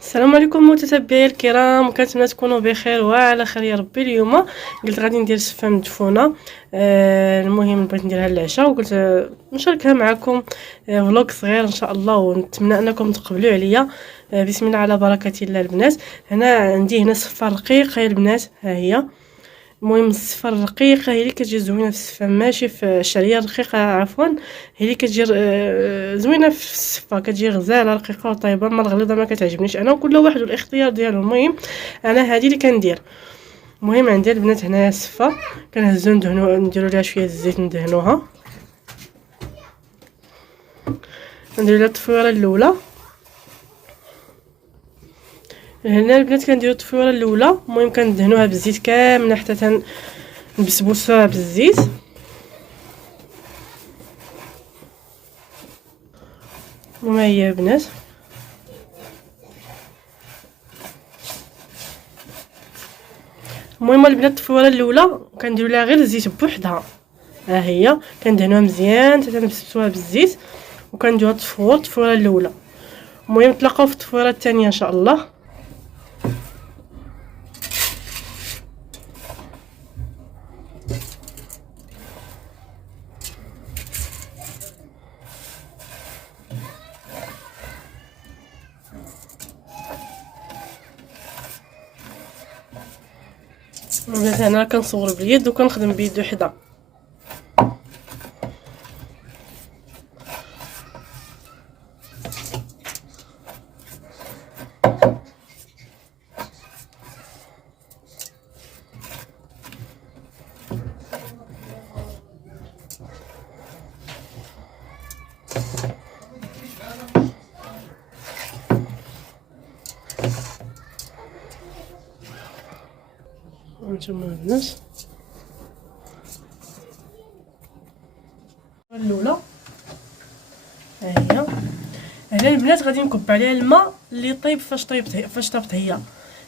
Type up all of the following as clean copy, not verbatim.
السلام عليكم متتبعي الكرام، كنتمنى تكونوا بخير وعلى خير يا ربي. اليوم قلت غادي ندير سفه مدفونه. المهم بغيت نديرها العشاء وقلت نشاركها معكم. فلوق صغير ان شاء الله، ونتمنى انكم تقبلوا عليا. بسم الله على بركه الله. البنات هنا عندي هنا صفه رقيقه يا البنات، ها هي. المهم الصفه الرقيقه هي اللي كتجي زوينه في الصفه، ماشي في الشعريه الرقيقه عفوا. هي اللي كتجي زوينه في الصفه، كتجي غزاله رقيقه وطيبه. ما الغليظه ما كتعجبنيش انا، وكل واحد والاختيار ديالو. المهم انا هذه اللي كندير. المهم عندي البنات هنايا الصفه كنهزو نديرو ليها شويه الزيت ندهنوها. نديرو لها التفويره الاولى. هنا البنات كنديرو التفويره الاولى. المهم كندهنوها بالزيت كامله حتى نبسبوسوها بالزيت. وما هي البنات المهم البنات التفويره الاولى كنديروا لها غير الزيت بوحدها، ها هي. كندهنوها مزيان حتى نبسبوسوها بالزيت، وكنديروا التفويره الاولى. المهم نتلاقاو في التفويره الثانيه ان شاء الله. البنات انا كنصور باليد وكنخدم بيد وحده. نتوما البنات الاولى ها هي. هنا البنات غادي نكب عليها الماء اللي طيب فاش طابت هي.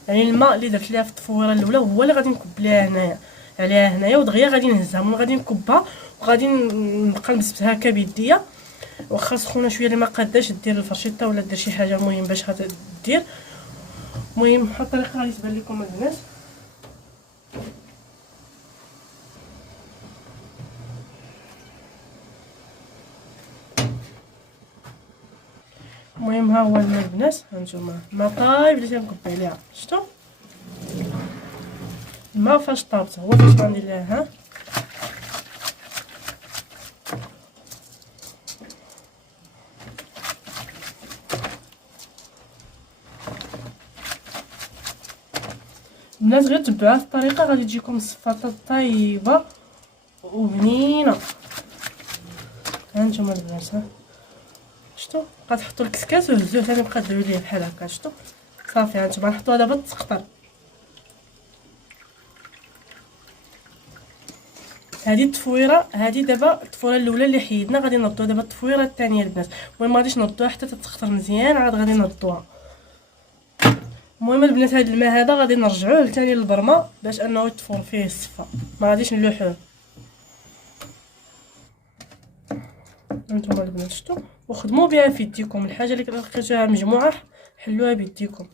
يعني الماء اللي درت ليها في التفويره الاولى هو اللي غادي نكب ليها هنايا عليها ودغيا غادي نهزها. من غادي نكبها وغادي نبقى نبسبها هكا بيديا. واخا سخونه شويه اللي ما قاداش دير الفرشيطه ولا دير شي حاجه مهم باش دير. المهم بحال الطريقه غادي تبان لكم البنات. المهم ها هو الماء البنات، هانتوما الماء طايب اللي تنكب عليها. شفتوا الماء فاش طابت هو فاش غندير لها. ها الناس غير تبعوا هاد الطريقه غادي تجيكم الصفاطه طيبه وبنينه. هانتوما البنات، ها شفتوا بقى تحطوا الكسكاس وهزوه ثاني بقى ديروا ليه بحال هكا. شفتوا صافي. هانتوما نحطوها دابا تسقطر. هذه التفويره، هذه دابا التفويره الاولى اللي حيدنا، غادي نردوها دابا التفويره الثانيه البنات. المهم غاديش نردوها حتى تتسقطر مزيان، عاد غادي نردوها. المهم البنات هذا الماء هذا غادي نرجعوه ثاني للبرمه باش انه يتفور فيه الصفه، ما غاديش نلوحوه. نتوما البنات شفتوا، وخدموا بها في يديكم. الحاجه اللي لقيتوها مجموعه حلوها بيديكم.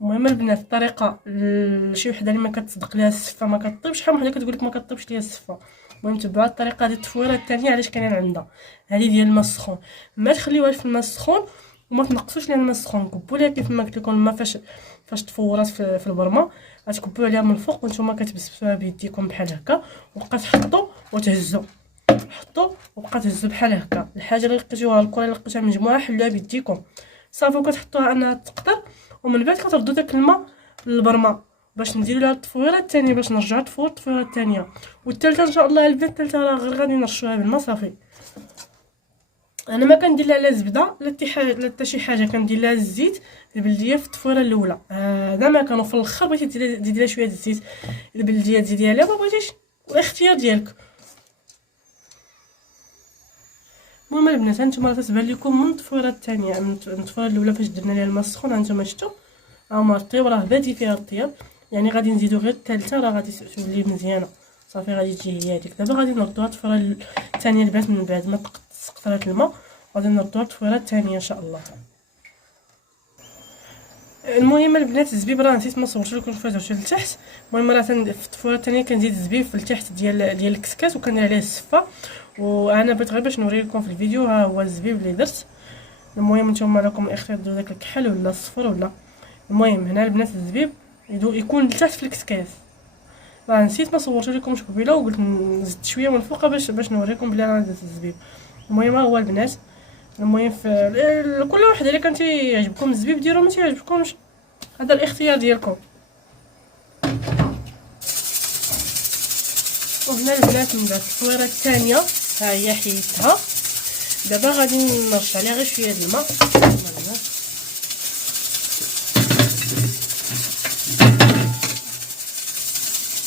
المهم البنات الطريقه شي وحده اللي ما كتصدق ليها الصفه ما كطيبش، شحال من وحده كتقول لك ما كطيبش ليا الصفه. المهم تبعوا الطريقه ديال التفويره الثانيه. علاش كاينين عندها هذه ديال الماء السخون، ما تخليوهاش في الماء السخون وما تنقصوش ليها الماء السخون. كبوا ليها كيف ما قلت لكم الماء فاش تفورات في البرمه غتكبوا عليها من الفوق، وانتم كتبسبوها بيديكم بحال هكا. وبقى تحطوا وتهزوا، حطوا وبقى تهزوا بحال هكا. الحاجه اللي لقيتوها الكره اللي لقيتوها مجموعه حلوها بيديكم صافي، وكتحطوها انها تقطر. ومن بعد كتردوا داك الماء للبرمه باش نديروا لها التفويره الثانيه، باش نرجعوا التفويره الثانيه والثالثه ان شاء الله. البنات الثالثه راه غير غادي نرشوها بالماء صافي. انا ما كندير لها لا زبده لا حتى شي حاجه، كندير لها الزيت البلديه في التفويره الاولى. هذا ما كانوا في الاخر بغيتي ديري لها شويه الزيت البلديه تزيديها لها، ما بغيتيش الاختيار ديالك. المهم البنات هانتوما راه تتبان لكم من التفويره الثانيه، من التفويره الاولى فاش درنا ليها الماء السخون. هانتوما شفتوا راه مرطيب، راه بادي فيها الطياب. يعني غادي نزيدو غير الثالثه راه غادي تولي مزيانه صافي غادي تجي هي هذيك. دابا غادي نردوها التفويره الثانيه البنات من بعد ما تسقطرات الماء، غادي نردوها التفويره الثانيه ان شاء الله. المهم البنات الزبيب راه نسيت ما صورتش لكم فاش درتو لتحت. المهم راه في التفويره الثانيه كنزيد الزبيب في التحت ديال الكسكاس وكندير عليه السفه، وانا بغيت غير باش نوري لكم في الفيديو. ها هو الزبيب اللي درت. المهم نتوما لكم الاختيار ديال داك الكحل ولا الصفر ولا. المهم هنا البنات الزبيب يكون لتحت في الكسكاس. راه نسيت ما صورتو لكمش قبيله وقلت نزيد شويه من الفوق باش نوريكم بلي راه درت الزبيب. المهم ها هو البنات. المهم في كل واحد اللي كان تيعجبكم الزبيب ديروا، ما تيعجبكمش هذا الاختيار ديالكم. وهنا البنات من بعد التصويره الثانيه ها هي حيدتها. دابا غادي نرش عليها غير شويه د الماء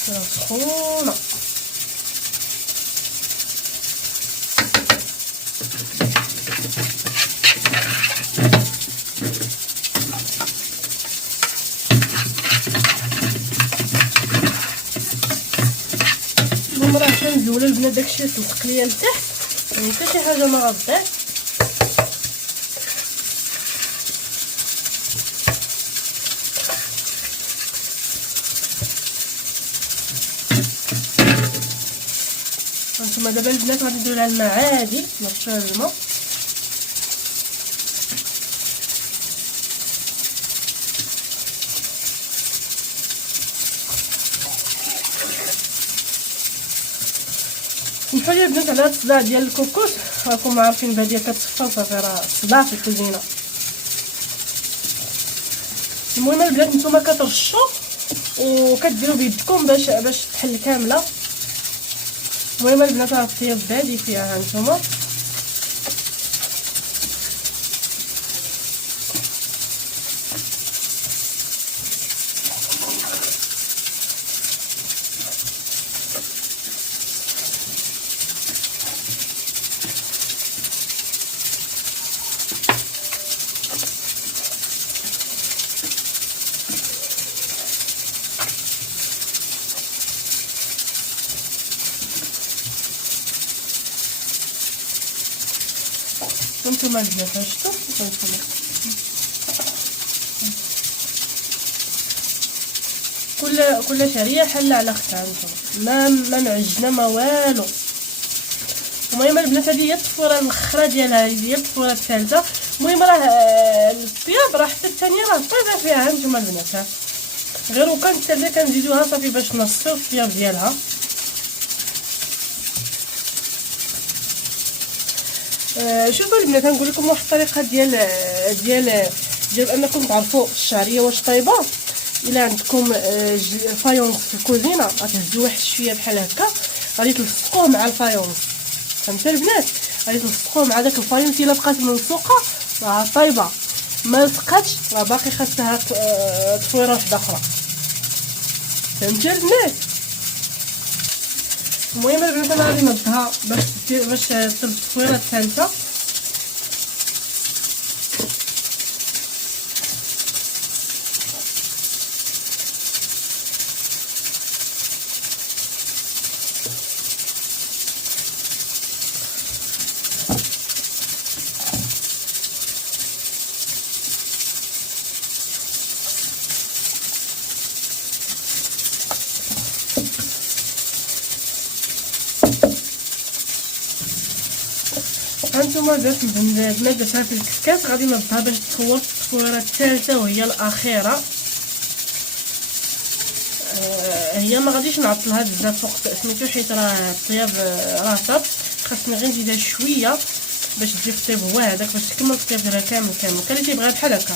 سخونه. المهم راه كنزول البنات داكشي تلصق ليا لتحت، يعني حتى شي حاجه ما غتضيع. هانتوما دابا البنات غادي نديرو لها الماء عادي، نرشو لها الماء. سمحوا لي البنات على هاد الصداع ديال الكوكوط، راكم عارفين بهاديه كتصفى صافي راه صداع في الكوزينه. المهم البنات نتوما كترشوا وكديروا بيدكم باش تحل كامله. المهم البنات راه الطياب بادي فيها هانتوما. هانتوما البنات شفتوا هانتوما كل شعريه حله على اختها. هانتوما ما معجنه ما والو. المهم البنات هذه هي التفويره الاخرى ديالها، هي التفويره الثالثه. المهم راه الطياب راه حتى الثانيه راه طيبه فيها هانتوما البنات، غير وكان الثالثه كنزيدوها صافي باش نصفيو الطياب ديالها. شوفوا البنات غنقول لكم واحد الطريقه ديال انكم تعرفوا الشعريه واش طايبه. الا عندكم فايونس في الكوزينه غتهزوا واحد شويه بحال هكا، غادي تلصقوه مع الفايونس. فهمتوا البنات؟ غادي تلصقوه مع داك الفايونس. الا بقات ملصوقه راه طايبه، ما لصقاتش راه باقي خاصها تفويره واحده اخرى. فهمتوا البنات؟ المهم البنات انا غادي نردها باش تصير التفويره الثالثه. هانتوما درت البنات درتها في الكسكاس، غادي نردها باش تفور التفويره الثالثه وهي الاخيره. هي ما غاديش نعطلها بزاف فوق سميتو حيت راه الطياب راه طاب. خاصني غير نزيدها شويه باش تجي الطيب هو هذاك، باش تكمل الطياب ديالها كامل. كان اللي تيبغيها بحال هكا،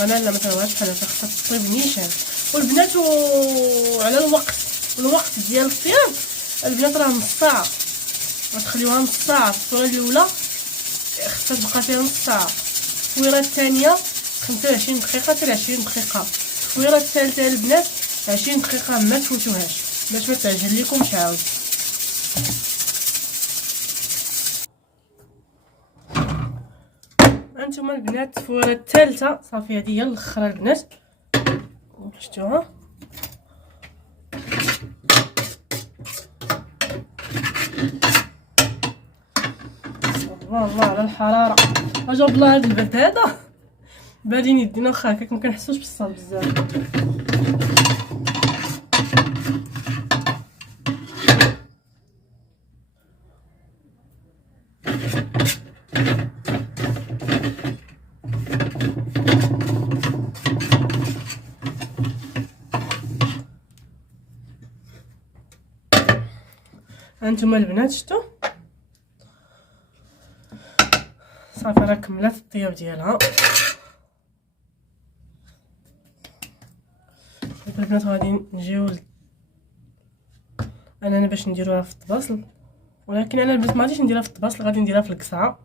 انا لا ما تبغيهاش بحال هكا، خاصها تطيب نيشان. والبنات وعلى الوقت ديال الطياب البنات راه نص ساعه، غتخليوها نص ساعه. التفويره الاولى خاصها تبقى فيها نص ساعه، التفويره الثانيه 25 دقيقه حتى 20 دقيقه، التفويره الثالثه البنات 20 دقيقه. ما تفوتوهاش باش ما تعجن لكمش عاود. هانتوما البنات التفويره الثالثه صافي، هذه هي الاخرى البنات. شفتوها؟ الله على الحراره. اجاوب الله هذا البرد هذا باردين يدينا واخا هكاك مكنحسوش بالصال بزاف. هانتوما البنات شفتوا صافي راه كملات الطياب ديالها. البنات غادي نجيو انا باش نديروها في الطباصل، ولكن انا البنات ما غاديش نديرها في الطباصل، غادي نديرها في الكسعه.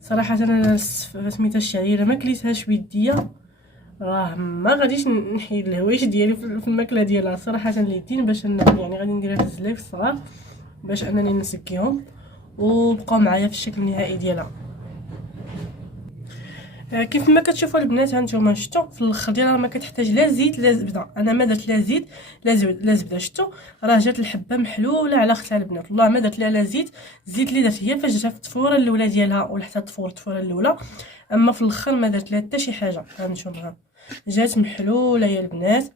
صراحه انا سميتها الشعيره ما كليتهاش بيديا، راه ما غاديش نحيد الهوايش ديالي في الماكله ديالها صراحه اليدين، باش يعني غادي نديرها في الزلايف الصغار باش انني نسقيهم وبقاو معايا في الشكل النهائي ديالها. كيف ما كتشوفوا البنات هانتوما شفتوا في الاخر ديالها ما كتحتاج لا زيت لا زبده. انا ما درت لا زيت لا زبده. شفتوا راه جات الحبه محلوله على اختها البنات، والله ما درت لا زيت. الزيت اللي درت هي فاش جات في التفوره الاولى ديالها ولا حتى التفوره الاولى، اما في الاخر ما درت لها حتى شي حاجه. هانتوما جات محلوله يا البنات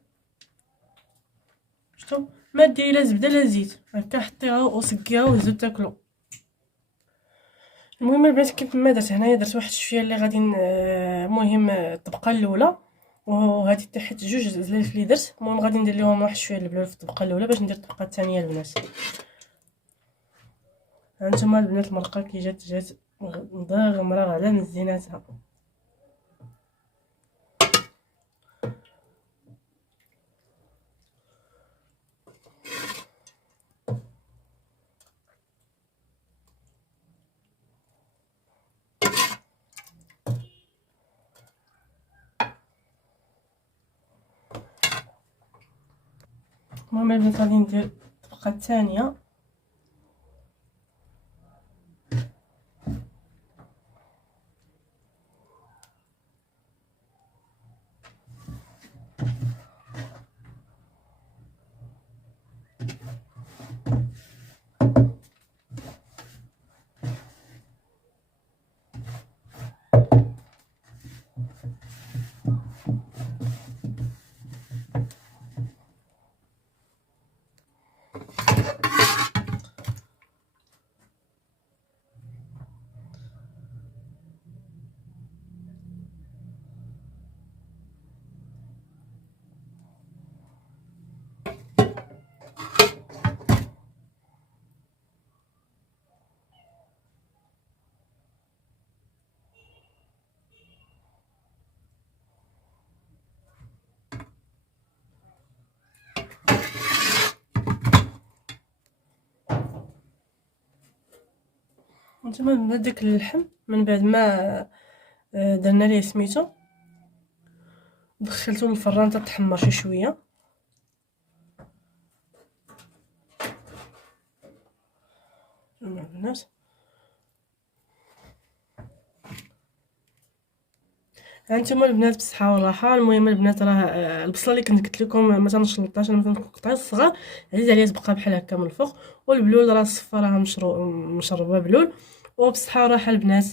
شفتوا، ما ديري لا زبده لا زيت، هكا حطيها وسقيها وزيدو تاكلوا. المهم البنات كيف ما درت هنايا درت واحد شويه اللي غادي المهم الطبقه الاولى، وهذه حتى حيت جوج زلايف اللي درت. المهم غادي ندير لهم واحد شويه البلول في الطبقه الاولى باش ندير الطبقه الثانيه البنات. هانتوما البنات المرقه كي جات مدغمره على مزيناتها. المهم البنات غادي ندير الطبقه الثانيه. هانتوما البنات داك اللحم من بعد ما درنا ليه سميتو دخلته للفران تتحمر شي شويه. البنات هانتوما البنات بصحه والراحه. المهم البنات راه البصله اللي كنت قلت لكم ما تنشلطهاش، انا مثلا قطعات صغار عزيز عليا تبقى بحال هكا من الفوق، والبلول راه الصفه راه مشربه بلول. وبصحه والراحه البنات.